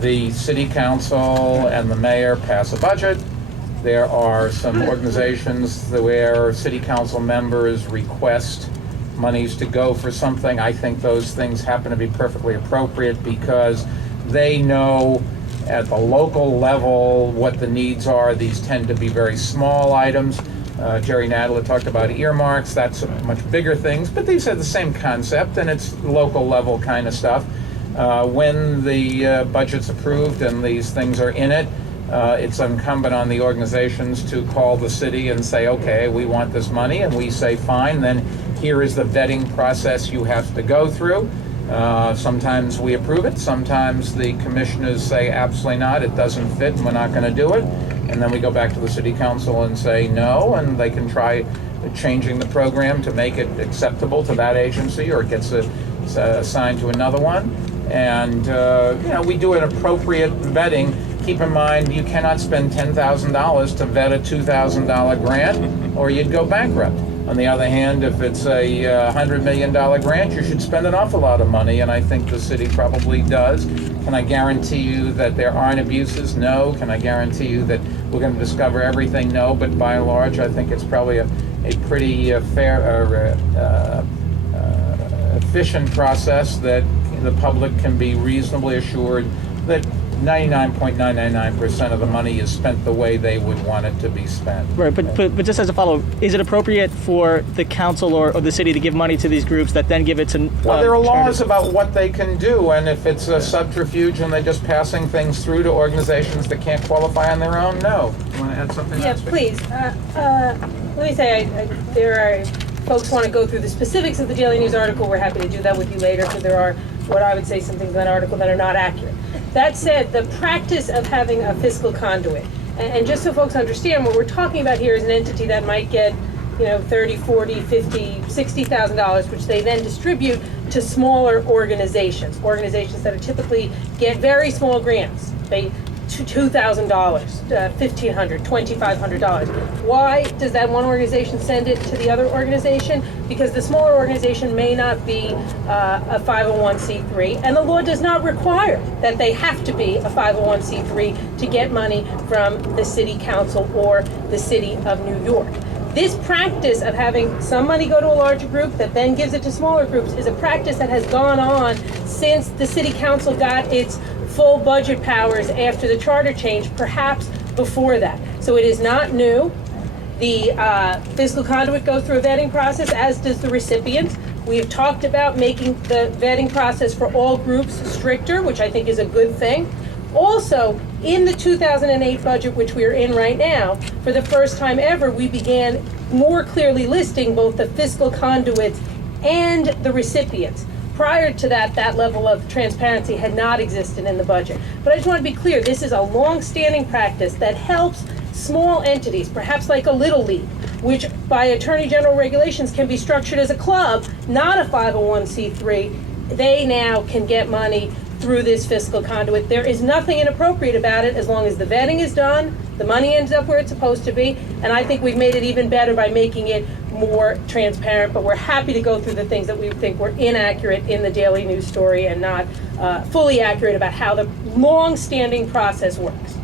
the city council and the mayor pass a budget. There are some organizations where city council members request monies to go for something. I think those things happen to be perfectly appropriate because they know at the local level what the needs are. These tend to be very small items. Jerry Nadler talked about earmarks. That's much bigger things, but these have the same concept, and it's local level kind of stuff. When the budget's approved and these things are in it, it's incumbent on the organizations to call the city and say, okay, we want this money, and we say, fine, then here is the vetting process you have to go through. Sometimes we approve it, sometimes the commissioners say, absolutely not, it doesn't fit, and we're not going to do it. And then we go back to the city council and say no, and they can try changing the program to make it acceptable to that agency, or it gets assigned to another one. And we do an appropriate vetting. Keep in mind, you cannot spend $10,000 to vet a $2,000 grant, or you'd go bankrupt. On the other hand, if it's a $100 million grant, you should spend an awful lot of money, and I think the city probably does. Can I guarantee you that there aren't abuses? No. Can I guarantee you that we're going to discover everything? No. But by and large, I think it's probably a pretty fair, efficient process that the public can be reasonably assured that 99.999% of the money is spent the way they would want it to be spent. Right, but just as a follow-up, is it appropriate for the council or the city to give money to these groups that then give it to... Well, there are laws about what they can do, and if it's a subterfuge and they're just passing things through to organizations that can't qualify on their own, no. You want to add something? Yeah, please. Let me say, there are folks want to go through the specifics of the Daily News article. We're happy to do that with you later, because there are what I would say some things in that article that are not accurate. That said, the practice of having a fiscal conduit, and just so folks understand, what we're talking about here is an entity that might get, $30, $40, $50, $60,000, which they then distribute to smaller organizations that are typically get very small grants. They $2,000, $1,500, $2,500. Why does that one organization send it to the other organization? Because the smaller organization may not be a 501c3, and the law does not require that they have to be a 501c3 to get money from the city council or the city of New York. This practice of having some money go to a larger group that then gives it to smaller groups is a practice that has gone on since the city council got its full budget powers after the charter change, perhaps before that. So it is not new. The fiscal conduit goes through a vetting process, as does the recipient. We have talked about making the vetting process for all groups stricter, which I think is a good thing. Also, in the 2008 budget, which we are in right now, for the first time ever, we began more clearly listing both the fiscal conduits and the recipients. Prior to that, that level of transparency had not existed in the budget. But I just want to be clear, this is a long-standing practice that helps small entities, perhaps like a Little League, which by Attorney General regulations can be structured as a club, not a 501c3. They now can get money through this fiscal conduit. There is nothing inappropriate about it as long as the vetting is done, the money ends up where it's supposed to be, and I think we've made it even better by making it more transparent, but we're happy to go through the things that we think were inaccurate in the Daily News story and not fully accurate about how the long-standing process works.